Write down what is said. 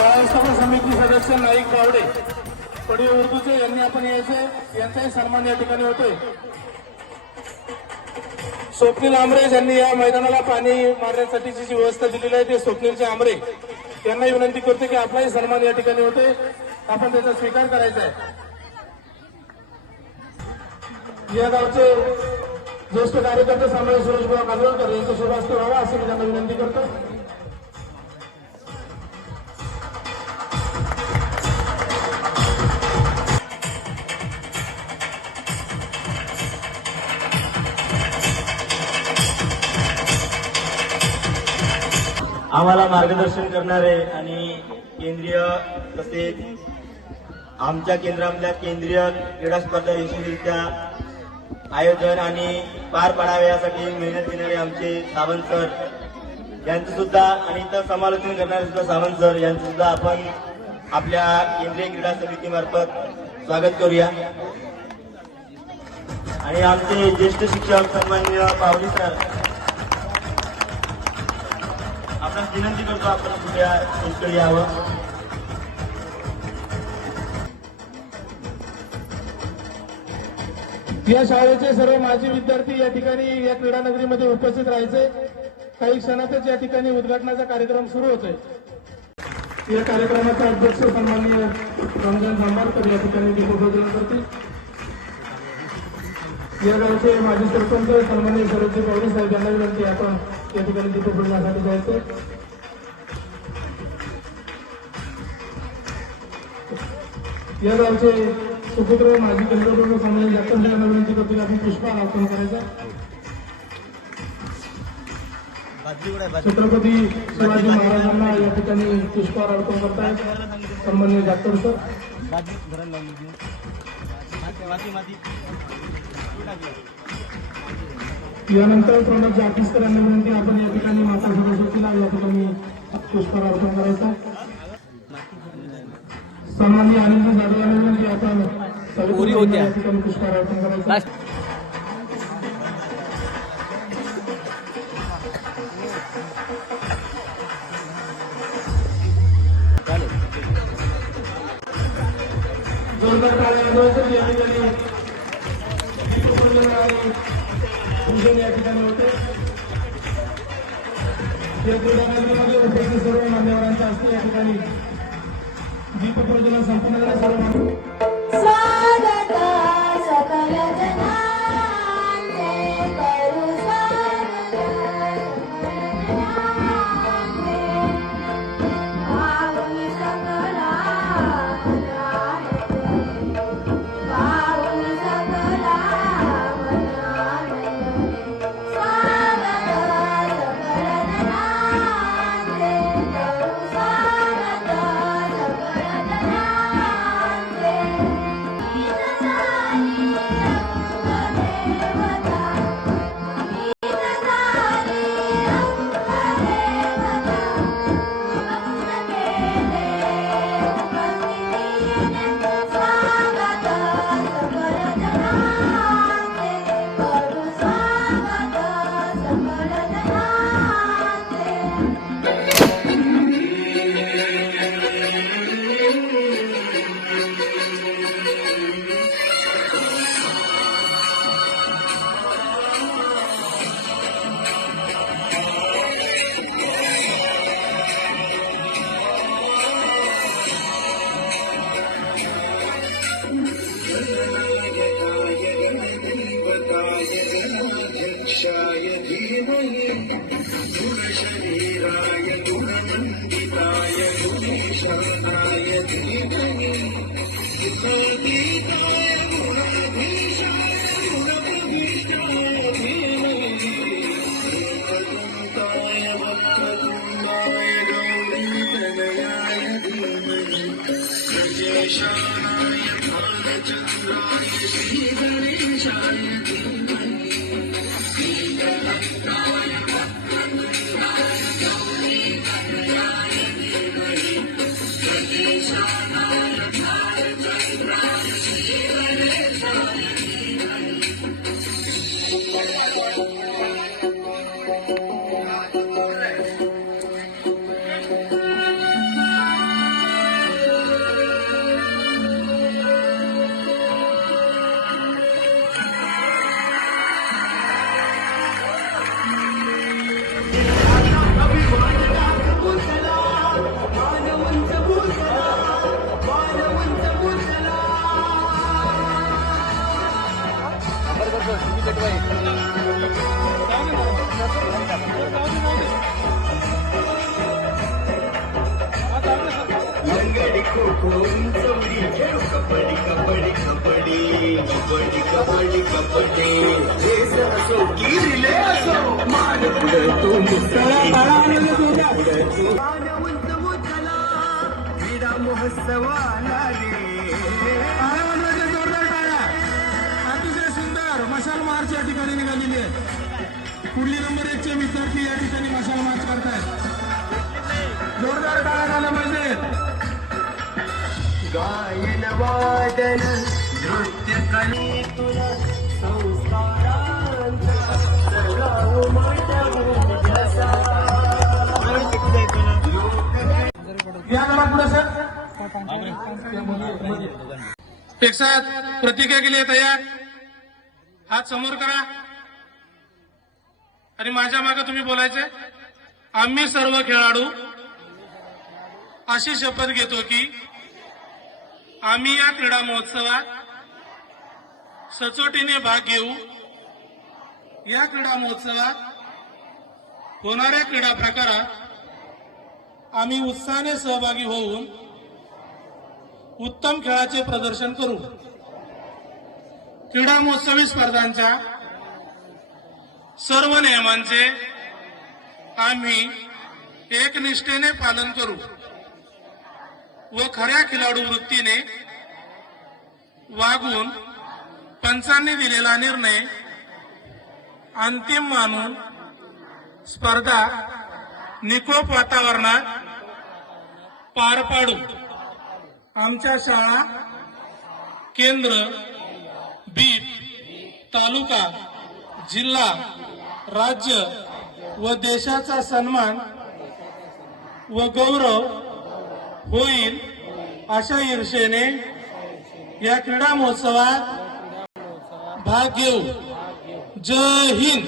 शाळा व्यवस्थापन समिती सदस्य नाईक बावडे पडी उर्दूचे यांनी आपण यायचे, यांचाही सन्मान या ठिकाणी होतोय। स्वप्नील आमरे यांनी या मैदानाला पाणी मारण्यासाठीची जी व्यवस्था दिलेली आहे ते स्वप्नीलचे आमरे यांनाही विनंती करते की आपलाही सन्मान या ठिकाणी होते, आपण त्याचा स्वीकार करायचा आहे। या गावचे ज्येष्ठ कार्यकर्ते सामान्य सुरेशभाऊ काजोळकर यांचा शुभास्ते व्हावा अशी मी त्यांना विनंती करतो। आम्हाला मार्गदर्शन करणारे आणि केंद्रीय तसेच आमच्या केंद्रामधल्या केंद्रीय क्रीडा स्पर्धा यशस्वीरित्या आयोजन आणि पार पाडावे यासाठी मेहनत घेणारे आमचे सावंत सर यांचं सुद्धा आणि इतर समालोचन करणारे सुद्धा सावंत सर यांचं सुद्धा आपण आपल्या केंद्रीय क्रीडा समितीमार्फत स्वागत करूया। आणि आमचे ज्येष्ठ शिक्षक सन्माननीय पावली सर आपण विनंती करतो आपण पुढल्या स्टेजकडे यावं। या शाळेचे सर्व माजी विद्यार्थी या ठिकाणी या क्रीडा नगरीमध्ये उपस्थित राहायचे। काही क्षणातच या ठिकाणी उद्घाटनाचा कार्यक्रम सुरू होतोय। या कार्यक्रमाचे अध्यक्ष सन्माननीय रमजान जांभारकर या ठिकाणी दीपप्रज्वलन करतील। या गावचे माजी सरपंच सन्माननीय सरोजी पावडी साहेब यांना विनंती आपण या ठिकाणी दीपप्रज्वलनासाठी जायचे। या गावचे सुपुत्र माजी केंद्रप्रमुख सन्माननीय जगताप यांना विनंती करतो की आपण पुष्पहार अर्पण करायचा। छत्रपती शिवाजी महाराजांना या ठिकाणी पुष्पहार अर्पण करतायत सन्माननीय जगताप सर। यानंतर प्रणव जातीस्कर यांना विनंती आपण या ठिकाणी माता सरस्वतीला या ठिकाणी पुष्पहार अर्पण करायचा। सन्माननीय आनंद जाधव यांना विनंती आपण या ठिकाणी पुष्पहार अर्पण करायचा। जोरदार टाळ्या वाजवून या ठिकाणी पूजन या ठिकाणी होते। या क्रीडा नगरीमध्ये उपस्थित सर्व मान्यवरांच्या हस्ते या ठिकाणी दीपप्रज्वलन संपन्न झाले। सर्व स्वागत सकल जनांचे करू स्वागत पाऊल सकला पाऊल सकला स्वागत सकल जनांचे करू स्वागत खो खो चौडी खेळू कबड्डी कबड्डी कबड्डी कबड्डी कबड्डी कबड्डी रेस असो की रिले असो मान पुढं तो मुसळा पुढं तो मान उंच उचला क्रीडा महोत्सवाला रे जोरदार टाळ्या. अतिशय सुंदर मशाल मार्च या ठिकाणी निघालेली आहे. पुढली नंबर 1 चे विद्यार्थी या ठिकाणी मशाल मार्च करतायत. जोरदार टाळ्या झाल्या पाहिजे. गायन वादन नृत्य कलेतून संस्कारांचा सराव मांडव जसा या जरा पुढे सर. एक साथ प्रतिज्ञा के लिए तयार. हात समोर करा आणि माझ्या मागे तुम्ही बोलायचे. आम्ही सर्व खेळाडू अशी शपथ घेतो की आम्ही या क्रीडा महोत्सवात सचोटीने भाग घेऊ. या क्रीडा महोत्सवात होणाऱ्या क्रीडा प्रकारात आम्ही उत्साहाने सहभागी होऊन उत्तम खेळाचे प्रदर्शन करू. क्रीडा महोत्सवी स्पर्धांच्या सर्व नियमांचे आम्ही एकनिष्ठेने पालन करू व खऱ्या खिलाडू वृत्तीने वागून पंचांनी दिलेला निर्णय अंतिम मानून स्पर्धा निकोप वातावरणात पार पाडू. आमच्या शाळा, केंद्र, बीट, तालुका, जिल्हा, राज्य व देशाचा सन्मान व गौरव होईल अशा ईर्षेने या क्रीडा महोत्सवात भाग घेऊ. जय हिंद.